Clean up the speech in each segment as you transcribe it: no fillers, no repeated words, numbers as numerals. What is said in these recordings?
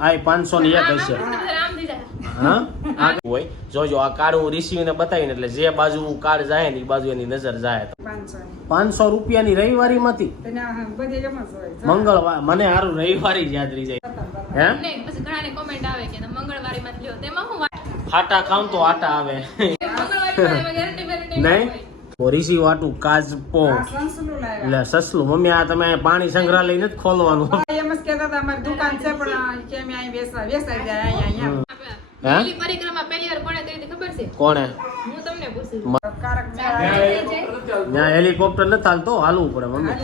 આ 500 ની એક હશે હા આ હોય જોજો આ કાર્ડ હું રિસીવને બતાવીને એટલે જે બાજુ કાર્ડ જાય ને એ બાજુ એની નજર જાય 500 રૂપિયાની રવિવારી માંથી મંગળવાર મને સારું રવિવારી યાદ રહી જાય હે પછી ઘણાને કોમેન્ટ આવે કે મંગળવારી માં લ્યો તેમાં હું ખાટા ખાવ તો આટા આવે નહીં રિસીવ વાટું કાચ પો એટલે સસલું મમ્મી આ તમે પાણી સંગ્રહાલય નથી ખોલવાનું એમ જ કહેતા હતા અમારી દુકાન છે પણ કેમ અહીં વેચાઈ જાય અહીંયા લીલી પરિક્રમા પહેલી વાર કોણે કરી હતી ખબર છે? કોણે હું તમને પૂછું. કારક ત્યાં હેલિકોપ્ટર નથી હાલતો હાલવું પડે મમ્મી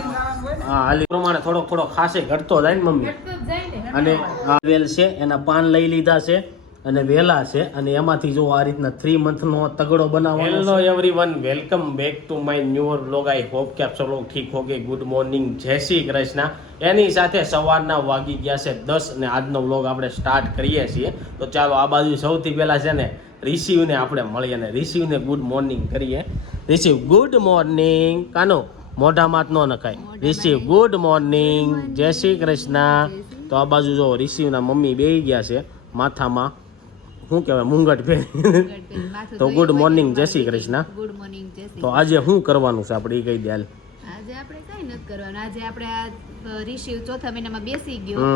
હા હાલી પ્રમાણે થોડો ખાસે ઘટતો જાય ને મમ્મી ઘટતો જ જાય ને. અને આ વેલ છે એના પાન લઈ લીધા છે અને વેલા છે અને એમાંથી જો આ રીતના 3 month નો તગડો બનાવવાનો hello everyone welcome back to my new vlog I hope કે આપ સૌ લોગ ઠીક હોગે ગુડ મોર્નિંગ જય શ્રી કૃષ્ણ એની સાથે સવારના વાગી ગયા છે 10 અને આજનો વ્લોગ આપણે સ્ટાર્ટ કરીએ છીએ તો ચાલો આ બાજુ સૌથી પહેલા છે ને રિસીવને આપણે મળીએ અને રિસીવને ગુડ મોર્નિંગ કરીએ રિસીવ ગુડ મોર્નિંગ કાનો મોઢામાં ન નખાય રિસીવ ગુડ મોર્નિંગ જય શ્રી કૃષ્ણ તો આ બાજુ જો રિસીવના મમ્મી બેહી ગયા છે માથામાં શું કહેવાય મુંગટ પહેરી તો ગુડ મોર્નિંગ જય શ્રી કૃષ્ણ ગુડ મોર્નિંગ જય શ્રી તો આજે શું કરવાનું છે આપણે એ કહી દે હાલ આજે આપણે કઈ નથી કરવાનું. આજે આપણે આ રિસીવ ચોથા મહિનામાં બેસી ગયો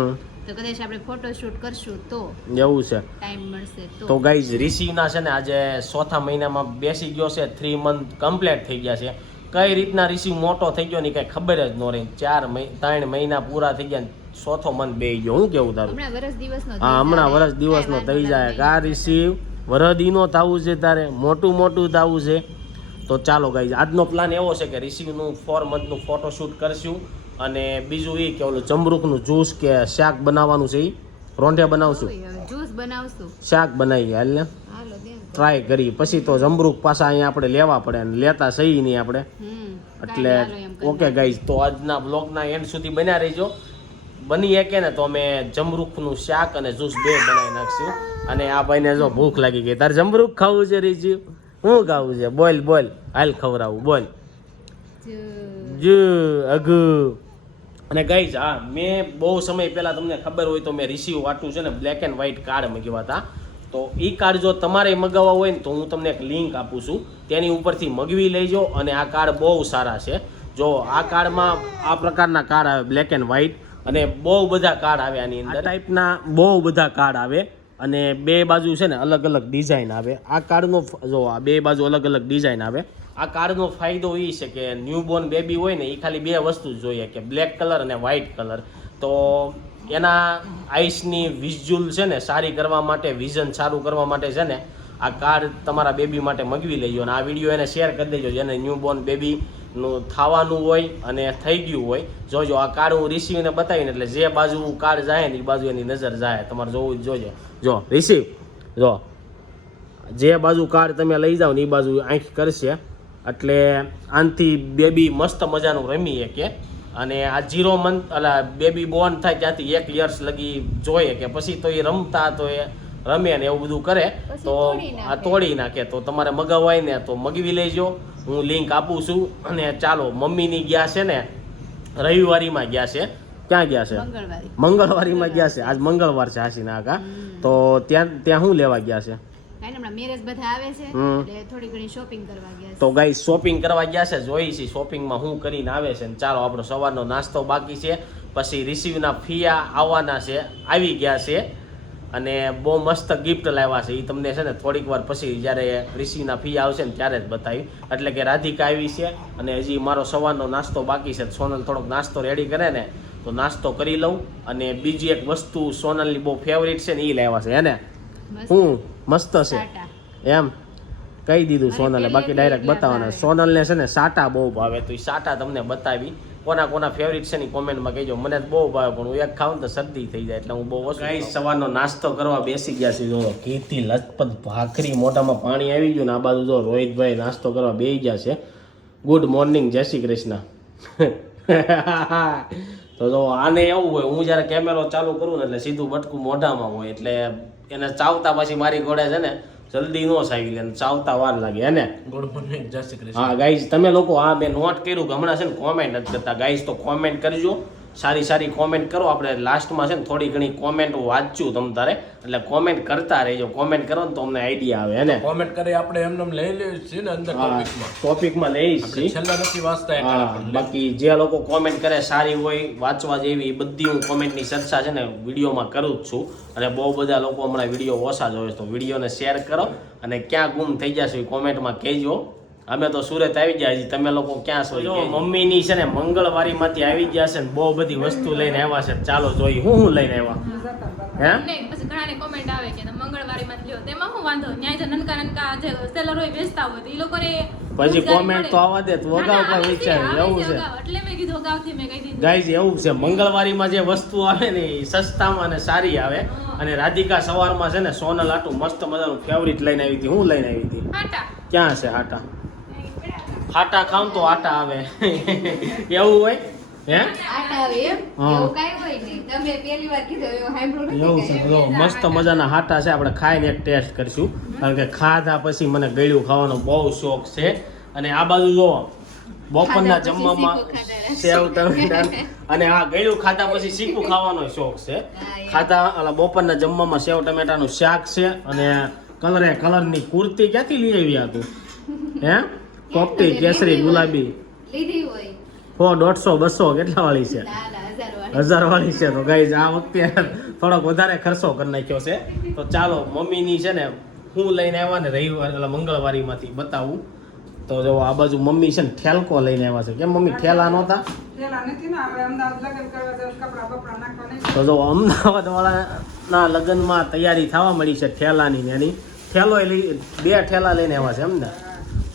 તો કદાચ આપણે ફોટોશૂટ કરશું તો એવું છે ટાઈમ મળશે તો ગાઈઝ રિસીવના છે ને આજે ચોથા મહિનામાં બેસી ગયો છે 3 month કમ્પ્લીટ થઈ ગયા છે કઈ રીતના રિસીવ મોટો થઈ ગયો ને કઈ ખબર જ ન રહી 3 મહિના પૂરા થઈ ગયા ચોથો મંથ બેસી ગયો હું કેવું તારું હમણાં વરસ દિવસનો હા હમણાં વર્ષ દિવસનો થઈ જાય કા રિસીવ વરદીનો થવું છે તારે મોટું થવું છે તો ચાલો ગાઈઝ આજનો પ્લાન એવો છે કે રિસીવનું 4 monthનું ફોટોશૂટ કરશું અને બીજું એ કે ઓલું જમરૂખનું જ્યુસ કે શાક બનાવવાનું છે એ રોંઢે બનાવશું જ્યુસ બનાવશું શાક બનાવીએ હાલ ને હાલો બેન ટ્રાય કરી પછી તો જમરૂખ પાછા અહીંયા આપણે લેવા પડે અને લેતા સહી નહીં આપણે એટલે ઓકે ગાઈઝ તો આજના બ્લોગના એન્ડ સુધી બન્યા રહીજો બની શકે ને તો અમે જમરૂખનું શાક અને જ્યુસ બે બનાવી નાખશું અને આ ભાઈને જો ભૂખ લાગી ગઈ તારે જમરૂખ ખાવું છે રીજી શું ખાવું છે બોલ હાલ ખવડાવું બોલ અગુ અને ગાઈઝ હા મેં બહુ સમય પહેલા તમને ખબર હોય તો મેં રિસીવ વાટું છે ને બ્લેક એન્ડ વ્હાઇટ કાર્ડ મગાવ્યા હતા તો એ કાર્ડ જો તમારે મગાવવા હોય ને તો હું તમને એક લિંક આપું છું તેની ઉપરથી મગવી લેજો અને આ કાર્ડ બહુ સારા છે જો આ કાર્ડમાં આ પ્રકારના કાર્ડ આવે બ્લેક એન્ડ વ્હાઇટ અને બહુ બધા કાર્ડ આવે આની અંદર ટાઈપના બહુ બધા કાર્ડ આવે અને બે બાજુ છે ને અલગ અલગ ડિઝાઇન આવે આ કાર્ડનો જો આ બે બાજુ અલગ અલગ ડિઝાઇન આવે આ કાર્ડનો ફાયદો એ છે કે ન્યૂબોર્ન બેબી હોય ને એ ખાલી બે વસ્તુ જ જોઈએ કે બ્લેક કલર અને વ્હાઇટ કલર તો એના આઈસની વિઝ્યુઅલ છે ને સારી કરવા માટે વિઝન સારું કરવા માટે છે ને આ કાર્ડ તમારા બેબી માટે મગવી લેજો અને આ વિડીયો એને શેર કરી દેજો જેને ન્યૂબોર્ન બેબીનું થવાનું હોય અને થઈ ગયું હોય જોજો આ કાર્ડ હું રિસીવને બતાવીને એટલે જે બાજુ કાર્ડ જાય ને એ બાજુ એની નજર જાય તમારે જોવું જ જોજો જો રિસીવ જો જે બાજુ કાર્ડ તમે લઈ જાઓ ને એ બાજુ આંખ કરશે એટલે આનથી બેબી મસ્ત મજાનું રમી શકે અને આ 0 month એટલે બેબી બોર્ન થાય ત્યાંથી 1 years લગી જોઈએ કે પછી તો એ રમતા તો એ રમે ને એવું બધું કરે તો આ તોડી નાખે તો તમારે મગાવાય ને તો મગવી લેજો હું લિંક આપું છું અને ચાલો મમ્મીની ગયા છે ને રવિવારીમાં ગયા છે ક્યાં ગયા છે મંગળવારીમાં ગયા છે આજ મંગળવાર છે હાસીના આકા તો ત્યાં શું લેવા ગયા છે મેરેજ બધા આવે છે એટલે થોડી ઘણી શોપિંગ કરવા ગયા છે તો ગાઈસ શોપિંગ કરવા ગયા છે જોઈ છે શોપિંગમાં શું કરીને આવે છે ને ચાલો આપણો સવારનો નાસ્તો બાકી છે પછી રિસીવના ફિયા આવવાના છે આવી ગયા છે અને બહુ મસ્ત ગિફ્ટ લાવ્યા છે એ તમને છે ને થોડીક વાર પછી જ્યારે રિસીવના ફી આવશે ને ત્યારે જ બતાવી એટલે કે રાધિકા આવી છે અને હજી મારો સવારનો નાસ્તો બાકી છે સોનલ થોડોક નાસ્તો રેડી કરે ને તો નાસ્તો કરી લઉં અને બીજી એક વસ્તુ સોનલની બહુ ફેવરિટ છે ને એ લાવ્યા છે એને હું મસ્ત છે એમ કહી દીધું સોનલે બાકી ડાયરેક્ટ બતાવવાના સોનલને છે ને સાટા બહુ ભાવે તો એ સાટા તમને બતાવી કોના ફેવરિટ છે ને કોમેન્ટમાં કહેજો મને બહુ ભાવે પણ હું એક ખાઉં તો શરદી થઈ જાય એટલે હું બહુ ગાઈસ સવારનો નાસ્તો કરવા બેસી ગયા છે જો ઘીથી લચપત ભાખરી મોઢામાં પાણી આવી ગયું ને આ બાજુ જો રોહિતભાઈ નાસ્તો કરવા બેસી ગયા છે ગુડ મોર્નિંગ જય શ્રી કૃષ્ણ તો જો આને એવું હોય હું જ્યારે કેમેરો ચાલુ કરું ને એટલે સીધું બટકું મોઢામાં હોય એટલે એને ચાવતા પછી મારી ઘોડે છે ને જલ્દી નો સાવી લે ચાવતા વાર લાગે હે ને ગુડ મોર્નિંગ જય શ્રી કૃષ્ણ હા ગાઈઝ તમે લોકો આ બે નોટ કર્યું કે હમણાં છે ને કોમેન્ટ નથી કરતા ગાઈઝ તો કોમેન્ટ કરજો સારી સારી કોમેન્ટ કરો. આપણે લાસ્ટમાં છે ને થોડી ઘણી કોમેન્ટ વાંચશું તમ તારે, એટલે કોમેન્ટ કરતા રહેજો. કોમેન્ટ કરો ને તો અમને આઈડિયા આવે હે ને. કોમેન્ટ કરી આપણે એમને લઈ લેવી છે ને અંદર ટોપિકમાં લઈ છીએ. છેલ્લા નથી વાંચતા એટલે આપણે બાકી જે લોકો કોમેન્ટ કરે સારી હોય વાંચવા જેવી એ બધી હું કોમેન્ટની ચર્ચા છે ને વિડીયોમાં કરું જ છું. અને બહુ બધા લોકો હમણાં વિડીયો ઓછા જોવે તો વિડીયોને શેર કરો અને ક્યાં ગુમ થઈ જશે એ કોમેન્ટમાં કહેજો. અમે તો સુરત આવી ગયા, હજી તમે લોકો ક્યાં છો? જો મમ્મીની છે ને મંગળવારીમાંથી આવી ગયા છે ને બહુ બધી વસ્તુ લઈને આવ્યા છે. ચાલો જોઈ હું લઈને આવ્યા. હે પછી ઘણાને કોમેન્ટ આવે કે મંગળવારીમાં લ્યો, તેમાં શું વાંધો? ન્યાય જે નનકા જે સેલર હોય વેચતા હોય તો એ લોકોને પછી કોમેન્ટ તો આવવા દે તો વગાવ પર વિચાર એવું છે. એટલે મેં કીધું અગાઉથી મેં કહી દીધું ગાઈઝ એવું છે, મંગળવારીમાં જે વસ્તુ આવે ને એ સસ્તામાં અને સારી આવે. અને રાધિકા સવારમાં છે ને સોનલ આટું મસ્ત મજાનું ફેવરિટ લઈને આવી હતી. હું લઈને આવી હતી? હાટા ક્યાં છે હાટા? હાટા ખાવ તો આટા આવે એવું હોય હે? આટા આવે એમ? હા. એવું કાંઈ હોય નહીં. તમે પહેલી વાર કીધું એવું સાંભળ્યું નથી એવું છે. કે જો એમ મસ્ત મજાના હાટા છે. આપણે ખાઈને એક ટેસ્ટ કરીશું, કારણ કે ખાધા પછી મને ગળ્યું ખાવાનો બહુ શોખ છે. અને આ બાજુ જો બપોરના ખાધા પછી જમવામાં શીખું ખાધા સેવ ટમેટા અને આ ગળ્યું ખાધા પછી શીખું ખાવાનો શોખ છે. હા, ખાધા ઓલા બપોરના જમવામાં સેવ ટમેટાનું શાક છે. અને કલરની કુર્તી ક્યાંથી લઈ આવ્યા તું? હે પોપટી કેસરી ગુલાબી લીધી હોય 100 150 200 કેટલા વાળી છે? ના ના 1000 વાળી 1000 વાળી છે. તો ગાઈઝ આ વખતે થોડોક વધારે ખર્ચો કરી નાખ્યો છે. તો ચાલો મમ્મીની છે ને હું લઈને આવ્યા ને રવિવાર એટલે મંગળવારીમાંથી બતાવું. તો જો આ બાજુ મમ્મી છે ને ઠેલકો લઈને આવ્યા છે. કેમ મમ્મી ઠેલા નહોતા? પેલા નથી ને આપણે અમદાવાદ લગ્ન કરવા જાવ કપડા બપડા નાખવા નહીં. તો જો અમદાવાદ વાળાના લગ્નમાં તૈયારી થવા મળી છે ઠેલાની ને એની. ઠેલો બે ઠેલા લઈને આવ્યા છે એમ ને.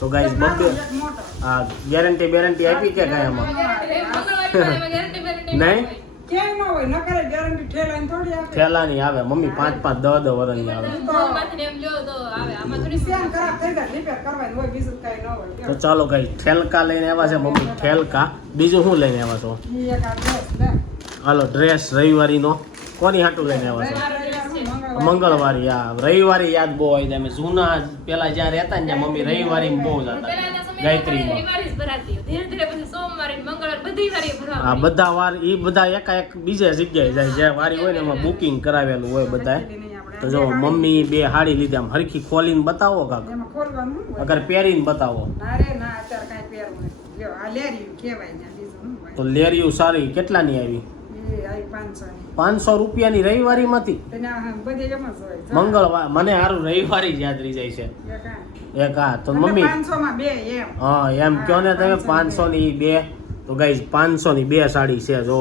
તો ગાઈઝ બબ્બે એક મોટો આ ગેરંટી આપી કે કાંઈ એમાં મંગળવારીમાં ગેરંટી બેરંટી નહીં? કેમ ન હોય ન કરે ગેરંટી ઠેલાની થોડી આપે. ઠેલાની આવે મમ્મી 5 10 વર્ષની આવે. મોલમાંથી એમ લ્યો તો આવે. આમાં થોડી સેમ ખરાબ થઈ જાય રિપેર કરવાની હોય બીજું કઈ ન હોય. તો ચાલો ગાઈઝ ઠેલકા લઈને આવ્યા છે મમ્મી ઠેલકા. બીજું શું લઈને આવ્યા છો? ઈ એક આ ડ્રેસ લે. હાલો ડ્રેસ રવિવારીનો કોની હાટું લઈને આવ્યા છો? મંગળવારી. આ રવિવારી યાદ બહુ આવી જાય. અમે જૂના પેલા જ્યાં રહેતા ને ત્યાં મમ્મી રવિવારી બહુ જતા પહેલાના સમયમાં ગાયત્રીમાં. રવિવારે જ ભરાતી. ધીરે ધીરે પછી સોમવારે ને મંગળવાર બધી વારે ભરવા આ બધા વાર એ બધા એકાએક બીજે જગ્યાએ જાય. જ્યાં વારી હોય ને એમાં બુકિંગ કરાવેલું હોય બધાએ. તો જો મમ્મી બે હાડી લીધી. આમ હરખી ખોલીને બતાવો કાક, એમાં ખોલવાનું શું હોય? અગર પહેરીને બતાવો. ના રે ના અત્યારે કાંઈ પહેરવું નથી. લ્યો આ લેરિયું કહેવાય ને બીજું શું હોય? તો લેરિયું સારી કેટલાની આવી? ઈ આવી 500 ની. 500 રૂપિયાની રવિવારીમાંથી? તેને આ બધે એમ જ હોય. મંગળવાર મને સારું રવિવારી જ યાદ રહી જાય છે. એક આ. એક હા તો એટલે મમ્મી 500 માં બે એમ. હા એમ કહો ને તમે 500 ની બે. તો ગાઈઝ 500 ની બે સાડી છે. જો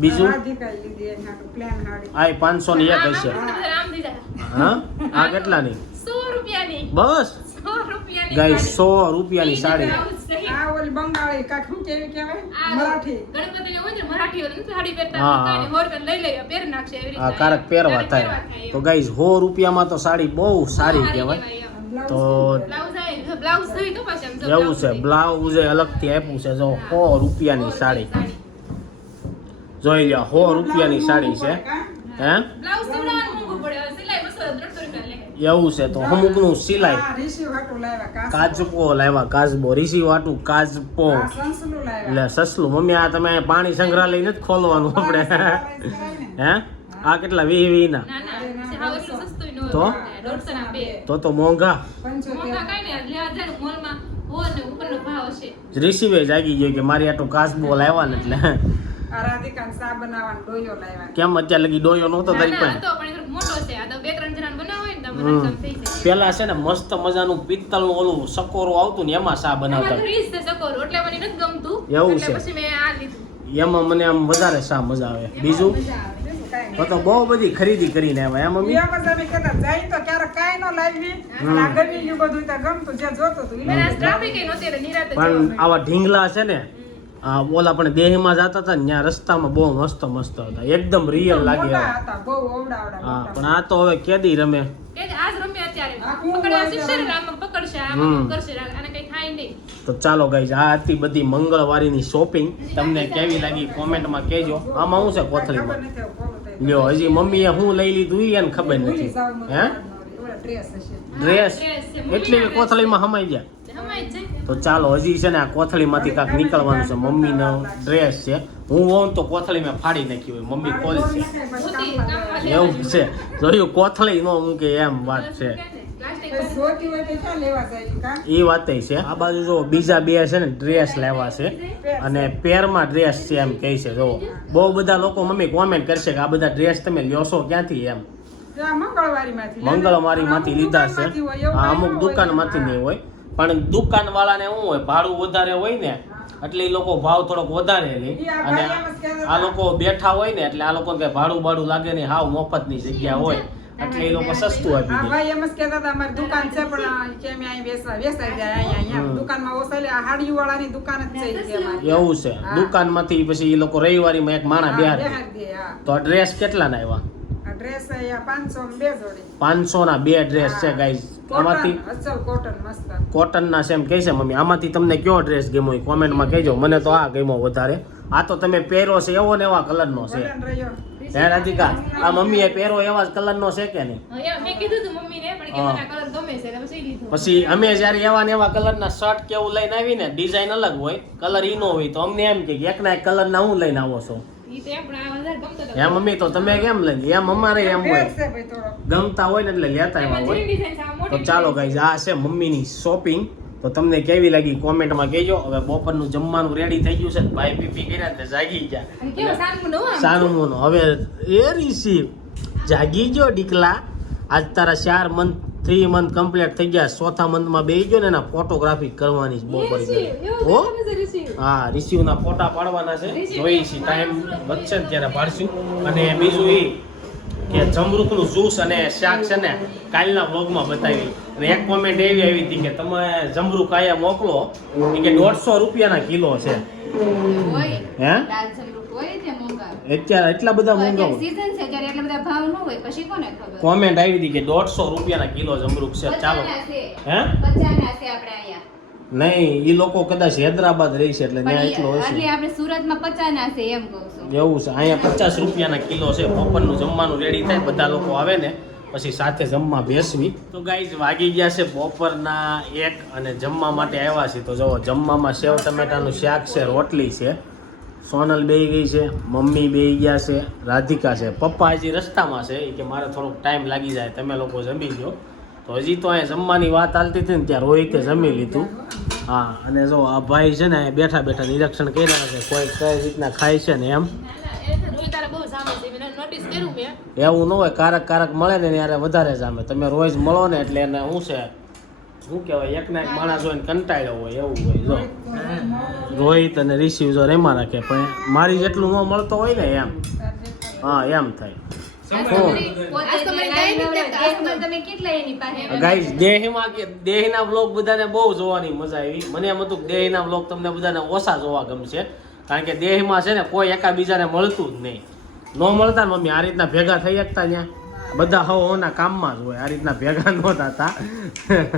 બીજું રાધિકાએ લીધી એની હાટુ પ્લેન હાડી. આ 500 ની એક હશે. આમ દીધા હા આ કેટલાની? 100 રૂપિયાની બસ 100 રૂપિયાની ગાઈઝ 100 રૂપિયાની સાડી. આ ઓલી બંગાળી કાક શું કેવી કહેવાય? મરાઠી. ગણપતિને હોય ને મરાઠીઓ નથી સાડી પહેરતા હા, કાંઈ હા. નહીં, હોર લઈ લઈએ પહેરી નાખશે એવી આ રીતે કારક પહેરવા થાય. તો ગાઈઝ 100 રૂપિયામાં તો સાડી બહુ સારી કહેવાય. તો બ્લાઉઝ આવે બ્લાઉઝ થઈ તો પાછું આમ જો એવું છે. બ્લાઉઝ અલગથી આપ્યું છે. જો 100 રૂપિયાની સાડી જોઈ લો. 100 રૂપિયાની સાડી છે. હે બ્લાઉઝ સીવડાવવાનું મોંઘું પડે હવે સિલાઈ 200 300 રૂપિયા લે એવું છે. તો અમુકનું સિલાઈ આ રીસી હાટુ લાવ્યા કાસ. કાચપો લાવ્યા. કાચબો રીસી વાટું કાચપો આ સંસલું લાવ્યા. એટલે સસલું. મમ્મી આ તમે પાણી સંગ્રહાલય નથી ખોલવાનું આપણે હે? આ કેટલા 20 ના? ના ના પછી હાવ એટલું સસ્તું ન તો? હોય 150 ના બે તો મોંઘા. 75 મોંઘા કાંઈ નહીં લેવા જાય ને મોલમાં હોય ને ઉપરનો ભાવ હશે રિસીવે જાગી ગયો કે મારી આટલું કાચબો લાવ્યા ને એટલે આ રાધિકાને સા બનાવવાનો ડોયો લાવ્યા. કેમ અત્યારે લગી ડોયો નહોતો ના તારી ના પાસે? હતો પણ એ થોડોક મોટો છે આ તો 2-3 જણાને બનાવો હોય ને તો મને કામ થઈ જાય પેલા છે ને મસ્ત મજાનું પિત્તળનું ઓલું સકોરો આવતું ને એમાં સા બનાવતા. અમારું રીસ છે સકોર એટલે મને નથી ગમતું એવું એટલે છે. પછી મેં આ લીધું એમાં મને આમ વધારે સા મજા આવે. બીજું મજા આવે. બીજું કાંઈ નહીં. તો બહુ બધી ખરીદી કરીને આવ્યા. મમ્મી યા પછી અમે કહેતા જાય તો ક્યારેક કાંઈ ન લાવી. અને આ ગમી ગયું બધું તો ગમતું જે જોતું હતું ઈ મને આ લઈ ટ્રાફિક એ નહોતી એટલે નિરાતે પણ જવાનું. આવા ઢીંગલા છે ને આ ઓલા પણ દેહમાં જતા હતા ને ત્યાં રસ્તામાં બહુ મસ્ત મસ્ત હતા. એકદમ રિયલ લાગે મોટા એવા. હતા બહુ અવડા અવડા હા મોટા. પણ આ તો હવે કેદી રમે. કે આજ રમ્યા અત્યારે આ ખૂબ પકડવા હોય શીખશે ને ત્યારે. આમાં પકડશે હમ. આમાં કરશે અને કઈ થાય નહીં તો ચાલો ગાઈઝ આ હતી બધી મંગળવારીની શોપિંગ. તમને કેવી લાગી કોમેન્ટમાં કહેજો. આમાં શું છે ખબર કોથળીમાં? નથી હવે કોનું થાય. લ્યો હજી મમ્મીએ શું લઈ લીધું ઈ એને ખબર ભૂલી નથી. જાવ મને હે ઓલા ડ્રેસ હશે. ડ્રેસ ડ્રેસ છે. એટલી કે કોથળીમાં હમાઈ ગયા. હમાય જ જાય તો ચાલો હજી છે ને આ કોથળીમાંથી કાંઈક નીકળવાનું છે. મમ્મીનો ડ્રેસ છે હું હોઉં તો કોથળી મેં ફાડી નાખી હોય મમ્મી મારે ખોલશે દોરી નાખે, પછી મોટી કામમાં કામમાં જાય. એવું છે જોયું કોથળી નો મૂકે એમ વાત છે પ્લાસ્ટિક પછી જોતી હોય તો ક્યાં લેવા જાય કાં? એ વાત છે આ બાજુ જો બીજા બે છે ને ડ્રેસ લેવા છે અને પેરમાં ડ્રેસ છે એમ કહે છે જો બહુ બધા લોકો મમ્મી કોમેન્ટ કરશે કે આ બધા ડ્રેસ તમે લ્યો છો ક્યાંથી એમ ત્યાં મંગળવારીમાંથી લે. મંગળવારીમાંથી લીધા છે દુકાનમાંથી હોય, એવું આ કાંઈ અમુક ન હોય. દુકાનમાંથી નહીં હોય પણ દુકાન વાળાને શું હોય ભાડું વધારે હોય ને એટલે એ લોકો ભાવ થોડોક વધારે લે અને આ લોકો બેઠા હોય ને એટલે આ લોકોને કઈ ભાડું લાગે નહીં હાવ મફતની જગ્યા હોય એટલે એ લોકો સસ્તું આપી આ દે ભાઈ એમ જ કહેતા હતા અમારી દુકાન છે પણ કે અમે અહીં વેચાઈ જાય અહીંયા દુકાનમાં ઓછાઈ આ હાડિયું વાળાની દુકાન જ છે ઈ કે અમારી. એવું છે હા. દુકાનમાંથી પછી એ લોકો રવિવારીમાં એક માણા હા, બિહાર બેહાડી દે, હા. તો આ ડ્રેસ કેટલા ના આવ્યા આ ડ્રેસ અહીંયા 500 માં બે જોડી 500 ના બે ડ્રેસ છે ગાઈઝ આમાંથી કોટન અસલ કોટન મસ્ત કોટન ના સેમ કહે છે મમ્મી આમાંથી તમને કયો ડ્રેસ ગમ્યો એ કોમેન્ટમાં કહેજો મને તો આ ગમ્યો વધારે આ તો તમે પહેરો છે એવો ને એવા કલરનો છે બટન રહ્યો હે રાધિકા આ મમ્મીએ પહેરો એવા જ કલરનો છે કે નહીં હા, મેં કીધું તું મમ્મીને પણ કે મને આ કલર ગમે છે એટલે પછી લીધો પછી અમે જ્યારે એવા ને એવા કલરના શર્ટ કે એવું લઈને આવીને ડિઝાઇન અલગ હોય કલર ઈ નો હોય તો અમને એમ કે એકના એક કલરના હું લઈને આવો છો ઈ તો એમ પણ આ વધારે ગમતો હતો એમ મમ્મી તો તમે કેમ લઈને એમ અમારે એમ હોય ડ્રેસ છે ભાઈ થોડો ગમતા હોય ને એટલે લેતા એમાં આવ્યા હોય જેવી ડિઝાઇન છે આ તો મોટી ચાલો ગાઈઝ આ છે મમ્મીની શોપિંગ તો તમને કેવી લાગી કોમેન્ટમાં કહેજો હવે બપોરનું જમવાનું રેડી થઈ ગયું છે ને ભાઈ પીપી કર્યા ને જાગી ગયા અને કેવો સાનું નવો આમ સાનું મોનું હવે એ રિસીવ જાગી ગયો ડીકલા આજ તારા 4 મંથ 3 મંથ કમ્પ્લીટ થઈ ગયા ચોથા મંથમાં બેસી ગયો ને એના ફોટોગ્રાફી કરવાની છે બહુ પડી ગઈ હો હા રિસીવના ફોટા પાડવાના છે જોઈ છે ટાઈમ વધશે ને ત્યારે પાડશું અને બીજું એ કે જમરૂખનું જ્યુસ અને શાક છે ને કાલના વ્લોગમાં બતાવી અને એક કોમેન્ટ એવી આવી હતી કે તમે જમરૂખ આયા મોકલો એ કે 150 રૂપિયાના કિલો છે હોય હે દાલ જમરૂખ હોય છે મોંઘા અત્યારે એટલા બધા મોંઘા અત્યારે સીઝન છે ત્યારે એટલા બધા ભાવ ન હોય પછી કોને ખબર કોમેન્ટ આવી હતી કે 150 રૂપિયાના કિલો જમરૂખ છે ચાલો હે 50 ના છે આપણે અહીંયા નહીં એ લોકો કદાચ હૈદરાબાદ રહી છે એટલે ત્યાં એટલો પણ હશે એટલે આપણે સુરતમાં 50 ના છે એમ કહું છું એવું છે અહીંયા 50 રૂપિયાના કિલો છે બપોરનું જમવાનું રેડી થાય બધા લોકો આવે ને પછી સાથે જમવા બેસવી તો ગાઈઝ વાગી ગયા છે બપોરના 1 અને જમવા માટે આવ્યા છે તો જો જમવામાં સેવ ટમેટાનું શાક છે રોટલી છે સોનલ બેહી ગઈ છે મમ્મી બેહી ગયા છે રાધિકા છે પપ્પા હજી રસ્તામાં છે એ કે મારે થોડોક ટાઈમ લાગી જાય તમે લોકો જમી લો તો હજી તો અહીંયા જમવાની વાત ચાલતી હતી ને ત્યાં રોહિતે જમી લીધું હા અને જો આ ભાઈ છે ને બેઠા બેઠા નિરીક્ષણ કર્યા છે કોઈ કઈ રીતના ખાય છે ને એમ રોજ તારે બહુ સામે છે મેં નોટિસ કર્યું મેં એવું ન હોય કારક મળે ને ત્યારે વધારે જામે તમે રોજ મળો ને એટલે એને શું કહેવાય એકના એક માણસ હોય ને કંટાળ્યો હોય એવું હોય જો રોહિત અને રિશિવ જો રેમાં રાખે પણ મારી જેટલું ન મળતો હોય ને એમ હા એમ થાય તમે કેટલા એની પાસે ગાઈઝ દેહના વ્લોગ બધાને બહુ જોવાની મજા આવી મને એમ હતું કે દેહના વ્લોગ તમને બધાને ઓછા જોવા ગમશે કારણ કે દેહમાં છે ને કોઈ એકાબીજાને મળતું જ નહીં ન મળતા ને મમ્મી આ રીતના ભેગા થઈ શકતા ત્યાં બધા હવના કામમાં જ હોય આ રીતના ભેગા ન થતા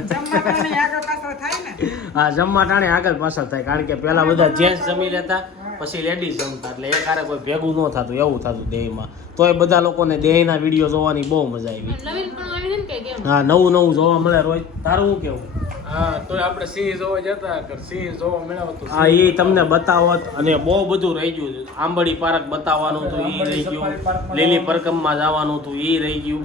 જમવા ટાણે આગળ પાછળ થાય ને હા જમવા ટાણે આગળ પાછળ થાય કારણ કે પહેલા બધા જેન્ટ્સ જમી લેતા પછી લેડીઝ જમતા એટલે એક હારે કોઈ ભેગું ન થતું એવું થતું દેહમાં તોય બધા લોકોને દેહના વિડીયો જોવાની બહુ મજા આવી નવીન પણ આવી છે ને કે કેમ હા નવું જોવા મળે રોજ તારું શું કેવું હા તો આપણે સિંહ જોવા જતા કર સિંહ જોવા મળ્યો તો હા એ તમને બતાવત અને બહુ બધું રહી ગયું છે આંબડી પાર્ક બતાવવાનું હતું એ રહી ગયું લીલી પરકમમાં જવાનું હતું એ રહી ગયું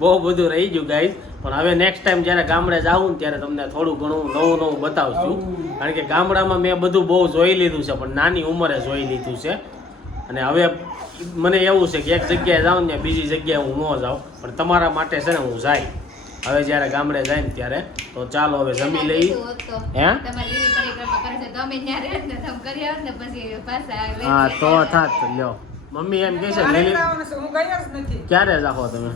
બહુ બધું રહી ગયું ગાઈઝ પણ હવે નેક્સ્ટ ટાઈમ જ્યારે ગામડે જાઉં ને ત્યારે તમને થોડું ઘણું નવું બતાવશું કારણ કે ગામડામાં મેં બધું બહુ જોઈ લીધું છે પણ નાની ઉંમરે જોઈ લીધું છે અને હવે મને એવું છે કે એક જગ્યાએ જાઉં ને બીજી જગ્યાએ હું ન જાઉં પણ તમારા માટે છે ને હું જાય હવે જ્યારે ગામડે જાય ને ત્યારે તો ચાલો હવે જમી લઈ હે તમારી લીલી પરિક્રમા કરે છે તો અમે ત્યાં રહે ને તમે કરી આવો ને પછી પાછા હા તો થાત લ્યો મમ્મી એમ કહે છે મારે લીલી જવાનું છે, હું ગઈ જ નથી ક્યારે જાઓ તમે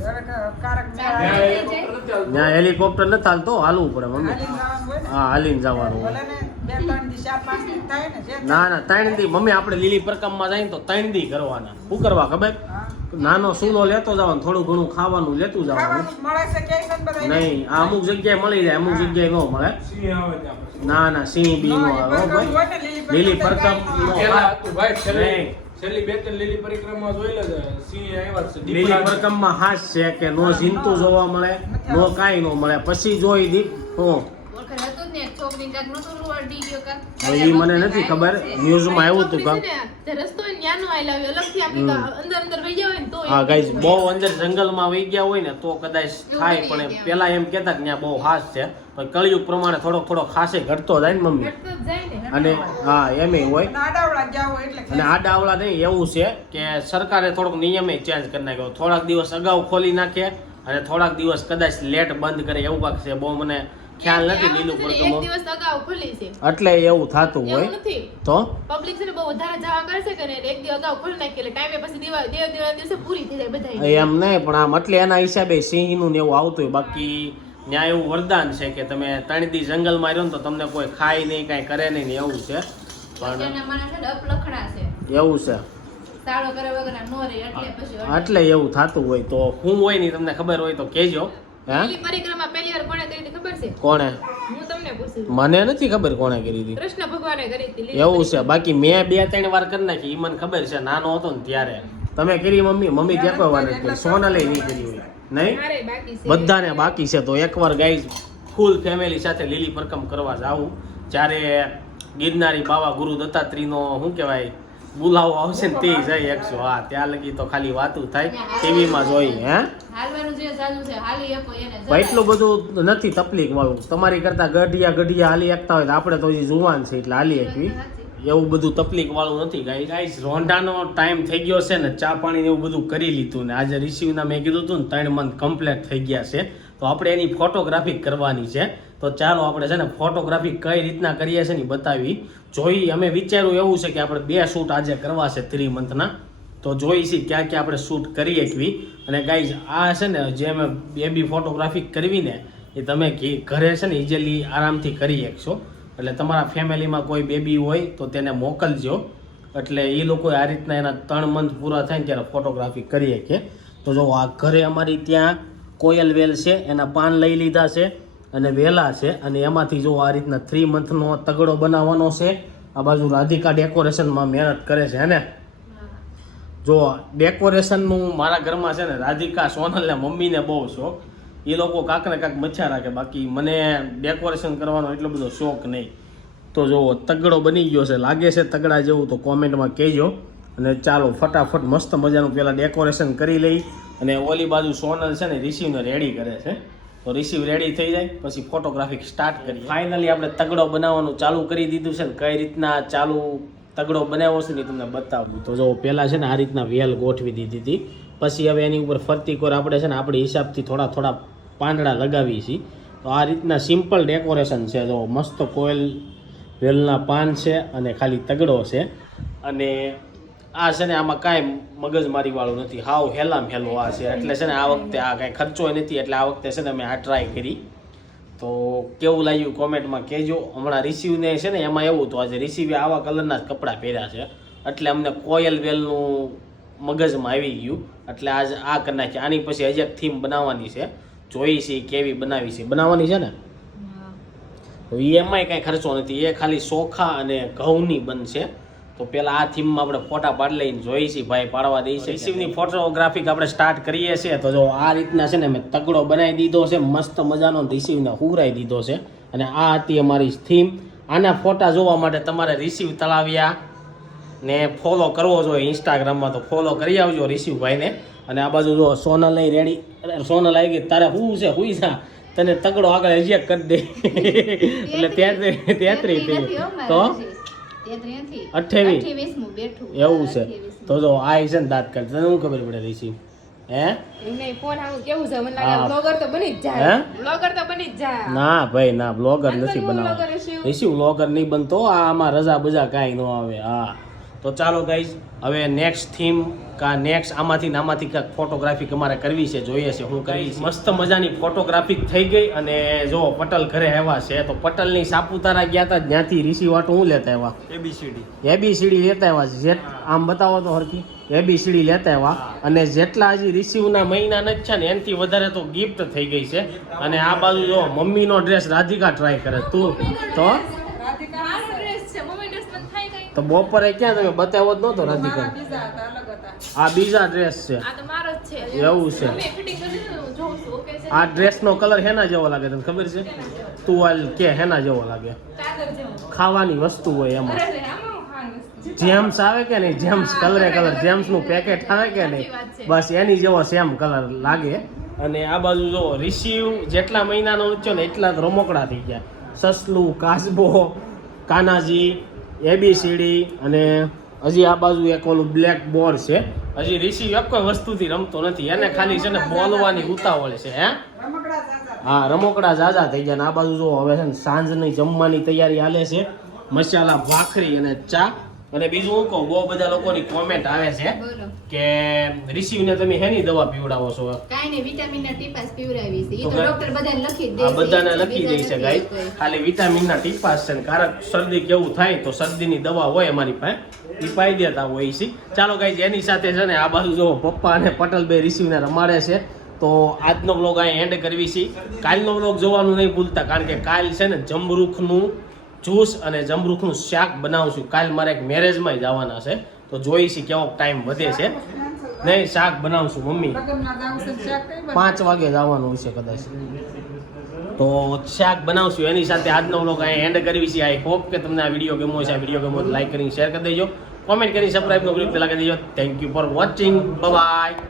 કારક ત્યાં હેલિકોપ્ટર નથી હાલતો હાલવું પડે મમ્મી હાલીને જવાનું હા હાલીને જવાનું હોય ભલે ને 2 3 દી 4 5 દી થાય ને જે ના 3 દી મમ્મી આપણે લીલી પરકમમાં જાય ને તો 3 દી કરવાના શું કરવા ખબર હા. નાનો સૂલો લેતો જવાનું થોડું ઘણું ખાવાનું લેતું જવાનું ખાવાનું મળે છે કે છે ને બધાય? નહીં આ અમુક જગ્યાએ મળી જાય અમુક જગ્યાએ ન મળે સિંહ આવે ત્યાં ના સિંહ બી નો ના, આવે હો પરકમ હોય ભાઈ ને, લીલી પરકમ નો પેલા હતું ભાઈ નહીં. છેલ્લી 2-3 લીલી પરિક્રમા જોઈ લે સિંહ આવ્યા છે લીલી દીપડા પરકમમાં હાસ છે કે નો જીનતું જોવા મળે નો કાંઈ ન મળે પછી જોઈ દીપ હું વખત હતું ને કોકની કાંઈક નહોતું અડી ગયો કાંઈક. હવે ઈ મને નથી ખબર, ન્યૂઝમાં આવ્યું હતું કાંક. છે ને, જે રસ્તો હોય ને ત્યાંનો I love you અલગથી આપણે અંદર વહી ગયા હોય ને તો હા ગાઈઝ, બહુ અંદર જંગલમાં વહી ગયા હોય ને તો કદાચ થાય, પણ પેલા એમ કહેતા કે ત્યાં બહુ હાસ છે, પણ કળિયુગ પ્રમાણે થોડો ખાસે ઘટતો જાય ને મમ્મી. ઘટતો જ જાય ને. અને હા એમે હોય. અને આડાવડા ગયા હોય એટલે અને આડાવડા નહીં, એવું છે કે સરકારે થોડોક નિયમે ચેન્જ કરી નાખ્યો, થોડાક દિવસ અગાઉ ખોલી નાખે અને થોડાક દિવસ કદાચ લેટ બંધ કરે, એવું કાંક છે. બહુ મને ખ્યાલ નથી લીલું એક પડતું, દિવસ અગાઉ ખુલી છે એટલે એવું થતું હોય. એવું નથી. તો પબ્લિક છે ને બહુ વધારે જવા કરશે કે ને એક દિવસ અગાઉ ખોલી નાખી એટલે ટાઈમે પછી દેવના દિવસે પૂરી થઈ જાય બધાય. એમ નહીં, પણ આમ એટલે એના હિસાબે સિંહનું ને એવું આવતું હોય. બાકી ત્યાં એવું વરદાન છે કે તમે 3 દી જંગલમાં રહ્યો ને તો તમને કોઈ ખાય નહીં, કાંઈ કરે નહીં ને એવું છે. પણ અત્યારના માણસ છે ને અપલખણા છે, એવું છે, સાળો કરે વગરના નો રહે એટલે પછી એટલે એવું થતું હોય. તો શું હોય નહીં તમને ખબર હોય તો કહેજો. હે, લીલી પરિક્રમા પહેલી વાર કોણે કરી હતી ખબર છે? કોણે? હું તમને પૂછું. મને નથી ખબર કોણે કરી હતી. કૃષ્ણ ભગવાને કરી હતી લીલી એવું છે. બાકી મેં 2-3 વાર કરી નાખી, ઈ મને ખબર છે, નાનો હતો ને ત્યારે. તમે કરી મમ્મી? મમ્મી ત્યાં કોઈ વાર નથી કરી, સોનલે નહીં કરી હોય નહીં, મારે બાકી છે. બધાને બાકી છે. તો એકવાર ગાઈઝ ફૂલ ફેમિલી સાથે લીલી પરકમ કરવા જાવું, જ્યારે ગિરનારી બાવા ગુરુ દત્તાત્રેયનો શું કહેવાય બોલાવો આવશે ને તે જાય 100. હા, ત્યાં લગી તો ખાલી વાતું થાય, ટીવીમાં જોઈ. હે, હાલવાનું જે ચાલુ છે હાલી આપો એને પણ એટલું બધું નથી તકલીફ વાળું. તમારી કરતા ગઢિયા હાલી એકતા હોય તો આપણે તો હજી જુવાન છે એટલે હાલી એકવી, એવું બધું તકલીફ વાળું નથી. ગાઈસ રોંઢાનો ટાઈમ થઈ ગયો છે ને, ચા પાણી એવું બધું કરી લીધું ને આજે રિસીવના મેં કીધું હતું ને 3 મંથ કમ્પ્લીટ થઈ ગયા છે, તો આપણે એની ફોટોગ્રાફી કરવાની છે. તો ચાલો આપણે છે ને ફોટોગ્રાફી કઈ રીતના કરીએ છીએ ને બતાવી જોઈ. અમે વિચાર્યું એવું છે કે આપણે 2 શૂટ આજે કરવા છે 3 મંથના, તો જોઈશી ક્યાં ક્યાં આપણે શૂટ કરી શકવી. અને ગાઈઝ આ છે ને જે અમે બેબી ફોટોગ્રાફી કરવી ને એ તમે ઘરે છે ને ઇઝીલી આરામથી કરી શકશો. એટલે તમારા ફેમિલીમાં કોઈ બેબી હોય તો તેને મોકલજો, એટલે એ લોકો આ રીતના એના 3 મંથ પૂરા થાય ને ત્યારે ફોટોગ્રાફી કરી શકે. તો જો આ ઘરે અમારી ત્યાં કોયલ વેલ છે, એના પાન લઈ લીધા છે અને વેલા છે, અને એમાંથી જો આ રીતના 3 મંથનો તગડો બનાવવાનો છે. આ બાજુ રાધિકા ડેકોરેશનમાં મહેનત કરે છે ને, જો ડેકોરેશનનું મારા ઘરમાં છે ને રાધિકા, સોનલ ને મમ્મીને બહુ શોખ. એ લોકો કાંકને કાંક મચ્છા રાખે, બાકી મને ડેકોરેશન કરવાનો એટલો બધો શોખ નહીં. તો જો તગડો બની ગયો છે, લાગે છે તગડા જેવું, તો કોમેન્ટમાં કહેજો. અને ચાલો ફટાફટ મસ્ત મજાનું પહેલાં ડેકોરેશન કરી લઈ. અને ઓલી બાજુ સોનલ છે ને રિસીવને રેડી કરે છે, તો રિસીવ રેડી થઈ જાય પછી ફોટોગ્રાફી સ્ટાર્ટ કરીએ. ફાઇનલી આપણે તગડો બનાવવાનું ચાલુ કરી દીધું છે ને કઈ રીતના ચાલુ તગડો બનાવ્યો છે ને તમને બતાવું. તો જો પહેલાં છે ને આ રીતના વેલ ગોઠવી દીધી હતી, પછી હવે એની ઉપર ફરતી કોર આપણે છે ને આપણી હિસાબથી થોડા પાંદડા લગાવી છીએ. તો આ રીતના સિમ્પલ ડેકોરેશન છે. જો મસ્ત કોયલ વેલના પાન છે અને ખાલી તગડો છે. અને આ છે ને આમાં કાંઈ મગજમારી વાળું નથી, હાવ હેલામ હેલો આ છે. એટલે છે ને આ વખતે આ કાંઈ ખર્ચો નથી, એટલે આ વખતે છે ને મેં આ ટ્રાય કરી. તો કેવું લાગ્યું કોમેન્ટમાં કહેજો. હમણાં રિસીવને છે ને એમાં એવું હતું, આજે રિસીવે આવા કલરના જ કપડાં પહેર્યા છે, એટલે અમને કોયલ વેલનું મગજમાં આવી ગયું, એટલે આજે આ કરી નાખી. આની પછી હજી એક થીમ બનાવવાની છે, જોઈ છે કેવી બનાવવાની છે ને. તો એમાંય કાંઈ ખર્ચો નથી, એ ખાલી ચોખા અને ઘઉંની બનશે. તો પહેલાં આ થીમમાં આપણે ફોટા પાડી લઈને જોઈ છીએ, ભાઈ પાડવા દઈ છે. રિસીવની ફોટોગ્રાફી આપણે સ્ટાર્ટ કરીએ છીએ. તો જો આ રીતના છે ને મેં તગડો બનાવી દીધો છે, મસ્ત મજાનો રિસીવને હુરાઈ દીધો છે. અને આ હતી અમારી થીમ. આના ફોટા જોવા માટે તમારે રિસીવ તળાવ્યા ને ફોલો કરવો જોઈએ ઇન્સ્ટાગ્રામમાં, તો ફોલો કરી આવજો રિસીવભાઈને. અને આ બાજુ જો સોનલ નહીં રેડી, સોનલ આવી ગઈ, તારે શું છે હુઈ જા, તને તગડો આગળ એજેક કરી દે. એટલે 33 થઈ તો 28 એવું છે. તો જો આ છે ને દાંત કાઢ, તને શું ખબર પડે રિસીવ? હે નહીં ફોન આવું કેવું છે મને લાગે બ્લોગર તો બની જ જાય, બ્લોગર તો બની જ જાય. ના ભાઈ ના, બ્લોગર નથી બનાવવા, રિસીવ બ્લોગર નહીં બનતો. આમાં રજા બજા કાંઈ ન આવે. હા તો ચાલો ગાઈઝ, હવે નેક્સ્ટ થીમ કા નેક્સ્ટ આમાંથી કાંઈક ફોટોગ્રાફી અમારે કરવી છે, જોઈએ છે હું કરીશ. મસ્ત મજાની ફોટોગ્રાફી થઈ ગઈ. અને જો પટલ ઘરે આવ્યા છે, તો પટલની સાપુતારા ગયા હતા, ત્યાંથી રિસીવ વાટું હું લેતા આવ્યા, એબીસીડી લેતા આવ્યા છે. આમ બતાવો તો હરકી, એબીસીડી લેતા આવ્યા. અને જેટલા હજી રિસીવના મહિના નથી છે ને એનાથી વધારે તો ગિફ્ટ થઈ ગઈ છે. અને આ બાજુ જો મમ્મીનો ડ્રેસ રાધિકા ટ્રાય કરે, તું તો તો બપોરે ક્યાં તમે બતાવ્યો જ નહોતો રાધિકા? બીજા હતા, અલગ હતા. આ બીજા ડ્રેસ છે, આ તો મારો જ છે. એવું છે. તમે ફિટિંગ કરી દીધું, જોઉં છું ઓકે છે. આ ડ્રેસનો કલર હેના જેવો લાગે તમને ખબર છે? તું હાલ કે હેના જેવો લાગે? કાગળ જેવો. ખાવાની વસ્તુ હોય એમાં અરે રે, આમાં ખાવાની વસ્તુ. જેમ્સ આવે કે નહીં, જેમ્સ કલરે કલર જેમ્સ નું પેકેટ આવે કે નહીં, સાચી વાત છે. બસ એની જેવો સેમ કલર લાગે. અને આ બાજુ જો રિસીવ જેટલા મહિનાનો ઊંચો ને એટલા જ રમકડા થઈ ગયા. સસલું, કાચબો, કાનાજી, એબીસીડી અને હજી આ બાજુ એક ઓલું બ્લેક બોર્ડ છે. હજી રિસીવ એક કોઈ વસ્તુથી રમતો નથી, એને ખાલી છે ને બોલવાની ઉતાવળ છે. હે રમકડા ઝાઝા. હા, રમકડા ઝાઝા થઈ ગયા. ને આ બાજુ જો હવે છે ને સાંજની જમવાની તૈયારી હાલે છે. મસાલા ભાખરી અને ચા. અને બીજું હું કહું, બહુ બધા લોકોની કોમેન્ટ આવે છે બોલો. કે રિસીવને તમે હેની દવા પીવડાવો છો? કાંઈ નહીં, વિટામિનના ટીપાસ પીવડાવી છે. ઈ તો તો ડોક્ટર બધાને લખી જ દે આ છે. બધાને લખી દે છે બીજા ગાઈસ. નથી કોઈ. ખાલી વિટામિનના ટીપાસ છે ને કારક શરદી કેવું થાય તો શરદીની દવા હોય અમારી પાસે, એ પાઈ દેતા હોય છે. ચાલો ગાઈસ, એની સાથે છે ને આ બાજુ જો પપ્પા અને પટેલભાઈ રિસીવને રમાડે છે. તો આજનો વ્લોગ અહીં એન્ડ કરવી છે. કાલનો વ્લોગ જોવાનું નહીં ભૂલતા, કારણ કે કાલ છે ને જમરૂખનું જ્યુસ અને જમરૂખનું શાક બનાવશું. કાલ મારે એક મેરેજમાં જવાના છે, તો જોઈશી કેવો ટાઈમ વધે છે. નહીં, શાક બનાવશું મમ્મી. લગ્નમાં જાવું છે ને શાક કઈ 5 વાગે જવાનું હશે કદાચ, તો શાક બનાવશું. એની સાથે આજનો વ્લોગ અહીં એન્ડ કરવી છે. આઈ હોપ કે તમને આ વિડીયો ગમ્યો છે. આ વિડીયો ગમ્યો તો લાઈક કરીને શેર કરી દેજો, કોમેન્ટ કરીને સબસ્ક્રાઈબ નો ક્લિક પેલા કરી દેજો. Thank you for watching. Bye bye.